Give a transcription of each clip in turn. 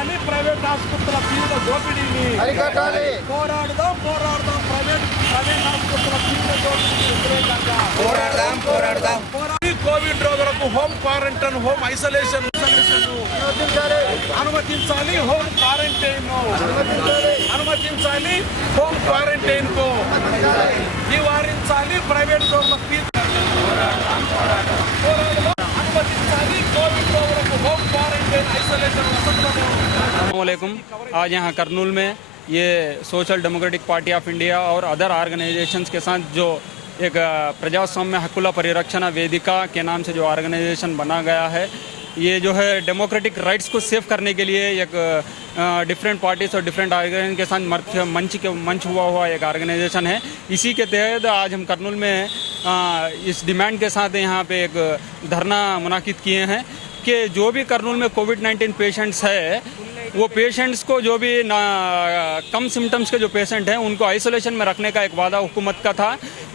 అరికట్టాలి ప్రైవేట్ ఆసుపత్రుల ఫీజుల దోపిడీని అరికట్టాలి. పోరాడదాం ప్రైవేట్ ఆసుపత్రుల ఫీజుల దోపిడీకి వ్యతిరేకంగా పోరాడదాం. కోవిడ్ రోగులకు హోమ్ క్వారంటైన్ హోమ్ ఐసోలేషన్ అనుమతించాలి హోమ్ క్వారంటైన్ అనుమతించాలి హోమ్ క్వారంటైన్ కు నివారించాలి ప్రైవేట్ రోగుల ఫీజు అనుమతించాలి కోవిడ్ రోగులకు హోమ్ क्वारंटाइन आइसोलेशन अस्सलामुअलैकुम। आज यहाँ करनूल में ये social democratic party of India और अदर ऑर्गेनाइजेशंस के साथ जो एक प्रजास्वाम्य हकुला परिरक्षण वेदिका के नाम से जो ऑर्गेनाइजेशन बना गया है, ये जो है डेमोक्रेटिक राइट्स को सेव करने के लिए एक डिफरेंट पार्टीज और डिफरेंट ऑर्गेनाइजेशन के साथ मंच हुआ एक ऑर्गेनाइजेशन है। इसी के तहत आज हम करनूल में इस डिमांड के साथ यहाँ पे एक धरना मुनाकिद किए हैं कि जो भी करनूल में कोविड-19 पेशेंट्स है, वो पेशेंट्स को जो भी कम सिम्टम्स के जो पेशेंट हैं उनको आइसोलेशन में रखने का एक वादा हुकूमत का था।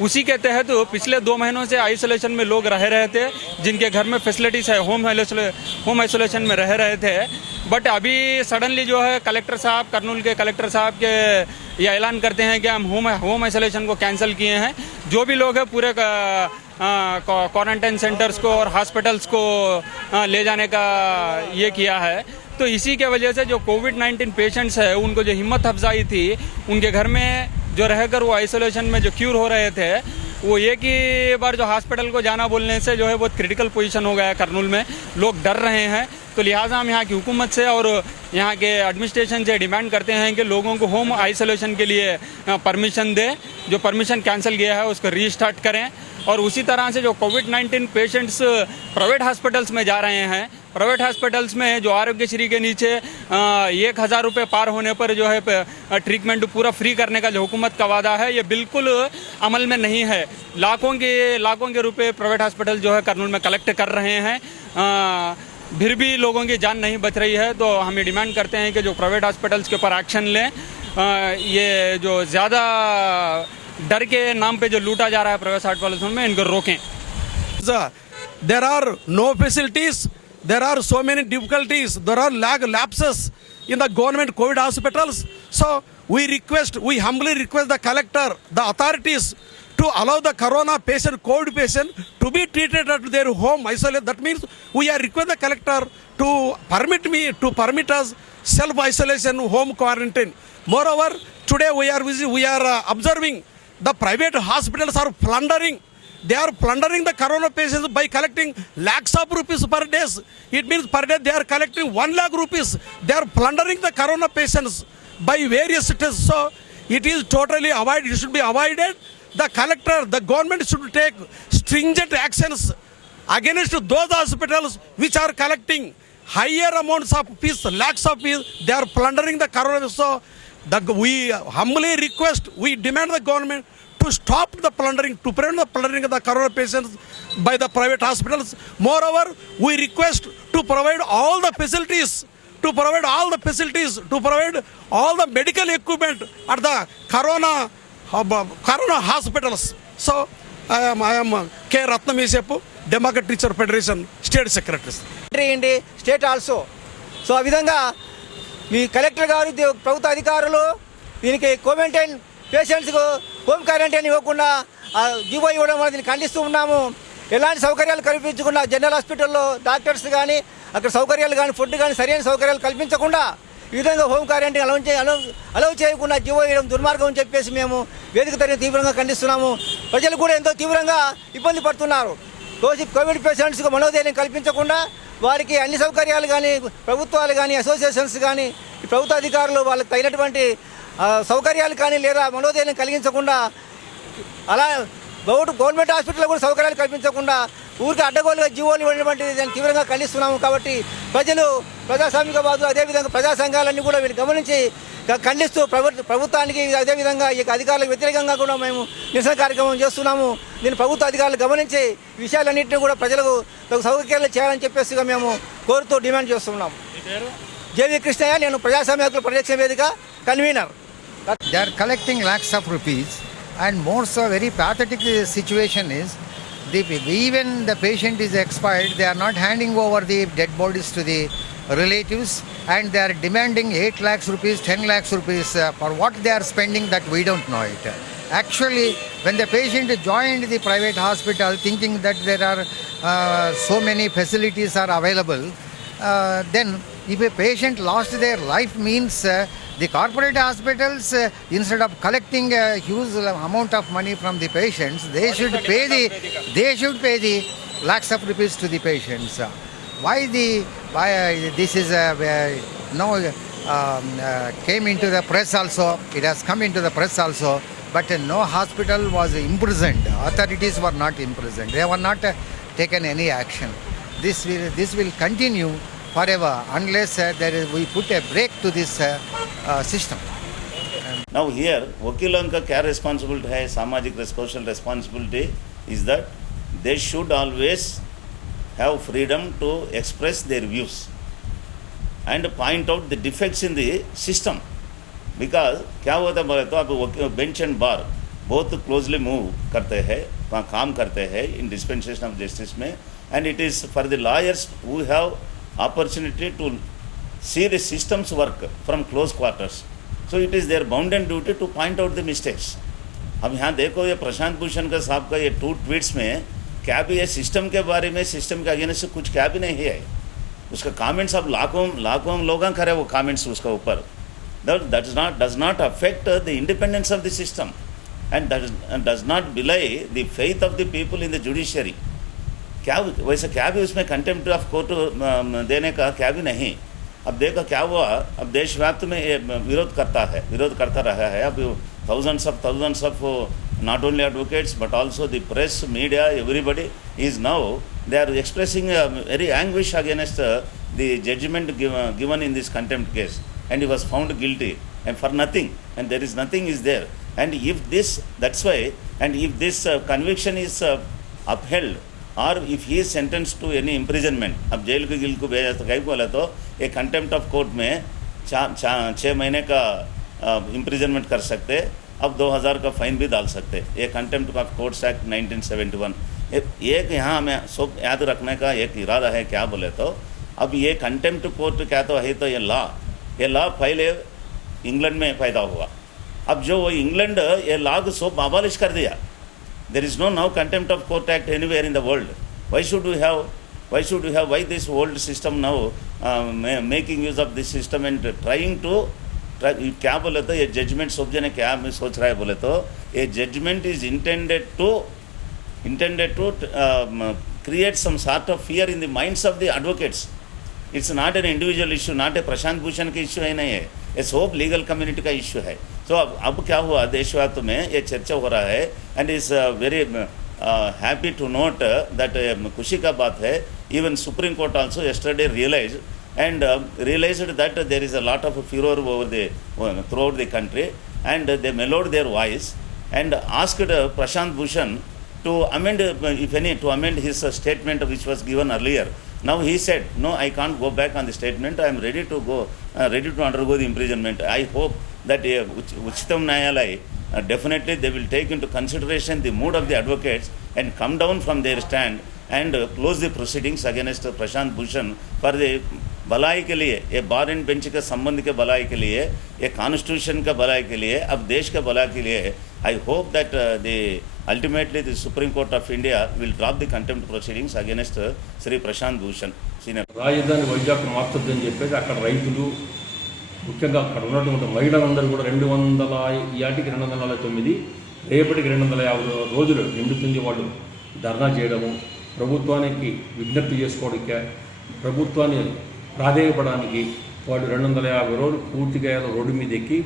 उसी के तहत पिछले 2 महीनों से आइसोलेशन में लोग रह रहे थे, जिनके घर में फैसिलिटीज़ है होम आइसोलेशन में रह रहे थे। बट अभी सडनली जो है कलेक्टर साहब, करनूल के कलेक्टर साहब के ये ऐलान करते हैं कि हम होम आइसोलेशन को कैंसिल किए हैं। जो भी लोग हैं पूरे क्वारंटाइन सेंटर्स को और हॉस्पिटल्स को ले जाने का ये किया है। तो इसी के वजह से जो कोविड-19 पेशेंट्स है उनको जो हिम्मत अफजाई थी, उनके घर में जो रहकर वो आइसोलेशन में जो क्यूर हो रहे थे, वो एक ही बार जो हॉस्पिटल को जाना बोलने से जो है बहुत क्रिटिकल पोजीशन हो गया है करनूल में, लोग डर रहे हैं। तो लिहाजा हम यहाँ की हुकूमत से और यहाँ के एडमिनिस्ट्रेशन से डिमांड करते हैं कि लोगों को होम आइसोलेशन के लिए परमिशन दे, जो परमिशन कैंसिल किया है उसको रीस्टार्ट करें। और उसी तरह से जो कोविड-19 पेशेंट्स प्राइवेट हॉस्पिटल्स में जा रहे हैं, प्राइवेट हॉस्पिटल्स में जो आरोग्यश्री के नीचे 1,000 रुपये पार होने पर जो है ट्रीटमेंट पूरा फ्री करने का जो हुकूमत का वादा है, ये बिल्कुल अमल में नहीं है। लाखों के रुपए प्राइवेट हॉस्पिटल जो है करनूल में कलेक्ट कर रहे हैं, फिर भी लोगों की जान नहीं बच रही है। तो हम ये डिमांड करते हैं कि जो प्राइवेट हॉस्पिटल्स के ऊपर एक्शन लें, ये जो ज़्यादा डर के नाम पे जो लूटा जा रहा है प्राइवेट हॉस्पिटल्स में, इनको रोकें। There are no facilities, there are so many difficulties, there are lapses in the government COVID hospitals. So we humbly request the collector, the authorities to allow the corona patient, COVID patient to be treated at their home isolation. That means we are request the collector to permit us self-isolation, home quarantine. Moreover, today we are observing the private hospitals are plundering. They are plundering the corona patients by collecting lakhs of rupees per day. It means per day they are collecting 1 lakh rupees. They are plundering the corona patients by various tests. So it is totally avoided. It should be avoided. The collector, the government should take stringent actions against those hospitals which are collecting higher amounts of fees, lakhs of fees. They are plundering the corona. So we humbly request, we demand the government to stop the plundering, to prevent the plundering of the corona patients by the private hospitals. Moreover, we request to provide all the facilities, to provide all the medical equipment at the corona hospitals. So I am K. Ratnamesepu, Democratic Teacher Federation State Secretary. State also. So ఆ విధంగా మీ collector గారు, ప్రభుత్వ అధికారులు దీనికి quarantine పేషెంట్స్కు home quarantine ఇవ్వకుండా GO ఇవ్వడం వల్ల దీన్ని ఖండిస్తూ ఉన్నాము. ఎలాంటి సౌకర్యాలు కల్పించకుండా జనరల్ హాస్పిటల్లో డాక్టర్స్ కానీ అక్కడ సౌకర్యాలు కానీ ఫుడ్ కానీ సరైన సౌకర్యాలు కల్పించకుండా ఈ విధంగా హోమ్ క్వారంటైన్ అలౌ చేయకుండా జీవో ఇవ్వడం దుర్మార్గం అని చెప్పేసి మేము వేదిక తరగతి తీవ్రంగా ఖండిస్తున్నాము. ప్రజలు కూడా ఎంతో తీవ్రంగా ఇబ్బంది పడుతున్నారు. కోవిడ్ పేషెంట్స్కు మనోధైర్యం కల్పించకుండా వారికి అన్ని సౌకర్యాలు కానీ ప్రభుత్వాలు కానీ అసోసియేషన్స్ కానీ ప్రభుత్వ అధికారులు వాళ్ళకి తగినటువంటి సౌకర్యాలు కానీ లేదా మనోధైర్యం కలిగించకుండా, అలా గవర్నమెంట్ హాస్పిటల్లో కూడా సౌకర్యాలు కల్పించకుండా ఊరికి అడ్డగోలుగా జీవోలు ఇవ్వటువంటి దాన్ని తీవ్రంగా ఖండిస్తున్నాము. కాబట్టి ప్రజలు, ప్రజాస్వామికవాదులు, అదేవిధంగా ప్రజా సంఘాలన్నీ కూడా వీటిని గమనించి ఖండిస్తూ ప్రభుత్వానికి అదేవిధంగా ఈ అధికారులకు వ్యతిరేకంగా కూడా మేము నిరసన కార్యక్రమం చేస్తున్నాము. దీన్ని ప్రభుత్వ అధికారులు గమనించి విషయాలన్నింటినీ కూడా ప్రజలకు సౌకర్యాలు చేయాలని చెప్పేసి మేము కోరుతూ డిమాండ్ చేస్తున్నాము. జేవి కృష్ణయ్య, నేను ప్రజాస్వామ్య హక్కుల పరిరక్షణ వేదిక convener. They are collecting lakhs of rupees, and more so very pathetic situation is even the patient is expired, they are not handing over the dead bodies to the relatives, and they are demanding 8 lakhs rupees, 10 lakhs rupees for what they are spending, that we don't know it. Actually, when the patient joined the private hospital thinking that there are so many facilities are available, then if a patient lost their life means the corporate hospitals, instead of collecting a huge amount of money from the patients, they should pay the lakhs of rupees to the patients. Why this is now came into the press also? It has come into the press also, but no hospital was imprisoned. Authorities were not imprisoned. They were not taken any action. This will continue forever unless we put a break to this system. Now here, वकीलों का क्या responsibility है, सामाजिक social responsibility is that they should always have freedom to express their views and point out the defects in the system. Because क्या होता है बोले तो आप bench and bar both closely move करते हैं, काम करते हैं in dispensation of justice में, and it is for the lawyers who have opportunity to see the system's work from close quarters. So it is their bounden duty to point out the mistakes. अब यहाँ देखो ये प्रशांत भूषण का साहब का ये 2 tweets में क्या भी है सिस्टम के बारे में, सिस्टम के अगेंस्ट से कुछ क्या भी नहीं है. उसका कमेंट्स अब लाखों लोग करे वो कमेंट्स उसका ऊपर. That does not affect the independence of the system and does not belie the faith of the people in the judiciary. क्या वैसे क्या भी उसमें कंटेम्प्ट ऑफ कोर्ट देने का क्या भी नहीं. अब देखो क्या हुआ, अब देशव्याप्त में ये विरोध करता रहा है. अब thousands of not only advocates but also the press, media, everybody is now they are expressing very anguish against the judgment given in this contempt case, and he was found guilty and for nothing, and there is nothing is there. And if this, that's why, and if this conviction is upheld or if he is sentenced to any imprisonment, अब jail के गिल को भेजा तो कहीं बोला तो एक contempt of court में 6 महीने का इम्प्रिजनमेंट कर सकते, अब 2000 का फाइन भी डाल सकते. ये कंटेम्प्ट ऑफ कोर्ट्स एक्ट 1971. एक यहाँ हमें सब याद रखने का एक इरादा है. क्या बोले तो अब ये कंटेम्प्ट कोर्ट क्या तो है, तो ये लॉ पहले इंग्लैंड में पैदा हुआ. अब जो वो इंग्लैंड ये लॉ को सब अबॉलिश कर दिया. There is no now contempt of court act anywhere in the world. Why this old system now making use of this system and trying to क्या बोले तो ये जजमेंट सब जने क्या मैं सोच रहा है बोले तो ये judgement is intended to create some sort of fear in the minds of the advocates. It's not an individual issue, not a Prashant Bhushan का इश्यू है, नहीं है, ये सब लीगल कम्युनिटी का इश्यू है. तो अब क्या हुआ देशव्याप्त में ये चर्चा हो रहा है, and is very happy to note that खुशी का बात है even supreme court also yesterday realized that there is a lot of furor throughout the country, and they mellowed their voice and asked Prashant Bhushan to amend his statement which was given earlier. Now he said, no, I can't go back on the statement. I am ready to undergo the imprisonment. I hope that Uchitam Nyayalaya definitely they will take into consideration the mood of the advocates and come down from their stand and close the proceedings against Prashant Bhushan for the भलाई के लिए, ये बार and bench के संबंध के भलाई के लिए, ये कॉन्स्टिट्यूशन का भलाई के लिए, अब देश के भलाई के लिए, I hope that ultimately the Supreme Court of India will drop the contempt proceedings against Sri Prashant Bhushan. రాజధాని వైజాగ్ మార్చొద్దని చెప్పేసి అక్కడ రైతులు ముఖ్యంగా అక్కడ ఉన్నటువంటి మహిళలందరూ కూడా 209 రేపటికి 250 రోజులు నిండుతుంది వాళ్ళు ధర్నా చేయడము, ప్రభుత్వానికి విజ్ఞప్తి చేసుకోవడానికి, ప్రభుత్వాన్ని ప్రాధేయపడడానికి వాళ్ళు 250 రోజులు పూర్తిగా రోడ్డు మీద ఎక్కి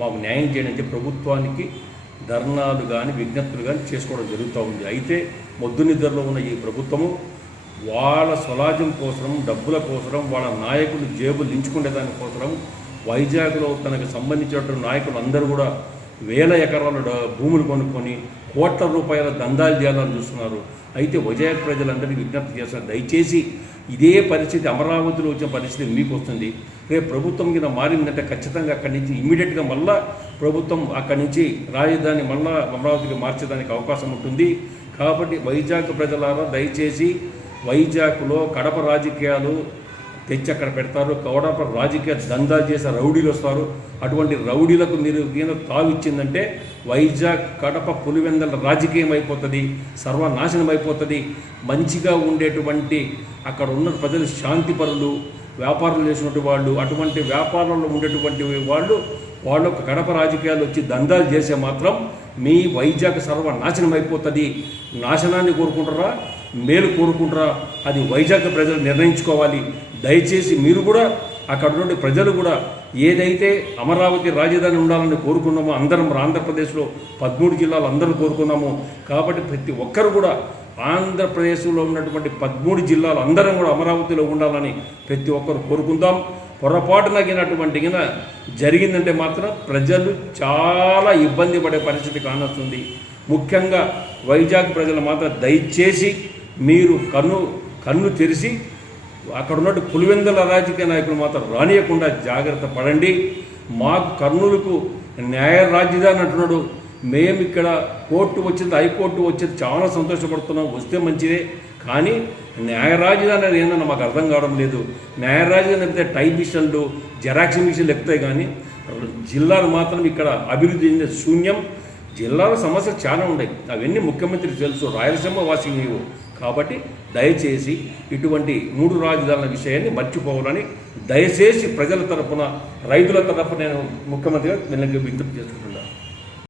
మాకు న్యాయం చేయడానికి ప్రభుత్వానికి ధర్నాలు కానీ విజ్ఞప్తులు కానీ చేసుకోవడం జరుగుతూ ఉంది. అయితే మొద్దు నిద్రలో ఉన్న ఈ ప్రభుత్వము వాళ్ళ స్వరాజ్యం కోసం, డబ్బుల కోసం, వాళ్ళ నాయకులు జేబులు దించుకునే దానికోసం వైజాగ్లో తనకు సంబంధించినటువంటి నాయకులు అందరూ కూడా వేల ఎకరాల భూములు కొనుక్కొని కోట్ల రూపాయల దందాలు చేయాలని చూస్తున్నారు. అయితే వైజాగ్ ప్రజలందరికీ విజ్ఞప్తి చేస్తున్నారు, దయచేసి ఇదే పరిస్థితి అమరావతిలో వచ్చిన పరిస్థితి మీకు వస్తుంది. రేపు ప్రభుత్వం కింద మారిందంటే ఖచ్చితంగా అక్కడి నుంచి ఇమ్మీడియట్గా మళ్ళా ప్రభుత్వం అక్కడి నుంచి రాజధాని మళ్ళా అమరావతికి మార్చేదానికి అవకాశం ఉంటుంది. కాబట్టి వైజాగ్ ప్రజలారా దయచేసి వైజాగ్లో కడప రాజకీయాలు తెచ్చి అక్కడ పెడతారు. కవడప రాజకీయ దందా చేసే రౌడీలు వస్తారు. అటువంటి రౌడీలకు మీరు కేంద్రం తావిచ్చిందంటే వైజాగ్, కడప, పులివెందల రాజకీయం అయిపోతుంది, సర్వనాశనం అయిపోతుంది. మంచిగా ఉండేటువంటి అక్కడ ఉన్న ప్రజలు శాంతిపరులు, వ్యాపారాలు చేసినటువంటి వాళ్ళు, అటువంటి వ్యాపారంలో ఉండేటువంటి వాళ్ళు కడప రాజకీయాలు వచ్చి దందాలు చేసే మాత్రం మీ వైజాగ్ సర్వనాశనం అయిపోతుంది. నాశనాన్ని కోరుకుంటారా, మేలు కోరుకుంటారా, అది వైజాగ్ ప్రజలు నిర్ణయించుకోవాలి. దయచేసి మీరు కూడా అక్కడ నుండి ప్రజలు కూడా ఏదైతే అమరావతి రాజధాని ఉండాలని కోరుకున్నామో అందరం ఆంధ్రప్రదేశ్లో 13 జిల్లాలు అందరూ కోరుకున్నాము. కాబట్టి ప్రతి ఒక్కరు కూడా ఆంధ్రప్రదేశ్లో ఉన్నటువంటి 13 జిల్లాలు అందరం కూడా అమరావతిలో ఉండాలని ప్రతి ఒక్కరు కోరుకుందాం. పొరపాటునగినటువంటి జరిగిందంటే మాత్రం ప్రజలు చాలా ఇబ్బంది పడే పరిస్థితి కానొస్తుంది. ముఖ్యంగా వైజాగ్ ప్రజలు మాత్రం దయచేసి మీరు కన్ను తెరిచి అక్కడ ఉన్నట్టు పులివెందుల రాజకీయ నాయకులు మాత్రం రానియకుండా జాగ్రత్త పడండి. మాకు కర్నూలుకు న్యాయ రాజధాని అంటున్నాడు. మేము ఇక్కడ కోర్టు వచ్చింది, హైకోర్టు వచ్చింది, చాలా సంతోషపడుతున్నాం. వస్తే మంచిదే, కానీ న్యాయ రాజధాని అనేది ఏంటన్నా మాకు అర్థం కావడం లేదు. న్యాయ రాజధాని అయితే టైప్ మిషన్లు, జెరాక్స్ మిషన్లు ఎక్కుతాయి, కానీ జిల్లాలు మాత్రం ఇక్కడ అభివృద్ధి చెందే శూన్యం. జిల్లాలో సమస్యలు చాలా ఉన్నాయి, అవన్నీ ముఖ్యమంత్రికి తెలుసు, రాయలసీమ వాసి నీవు. కాబట్టి దయచేసి ఇటువంటి 3 రాజధానుల విషయాన్ని మర్చిపోవాలని దయచేసి ప్రజల తరఫున, రైతుల తరఫున నేను ముఖ్యమంత్రిగా విజ్ఞప్తి చేసుకుంటున్నాను.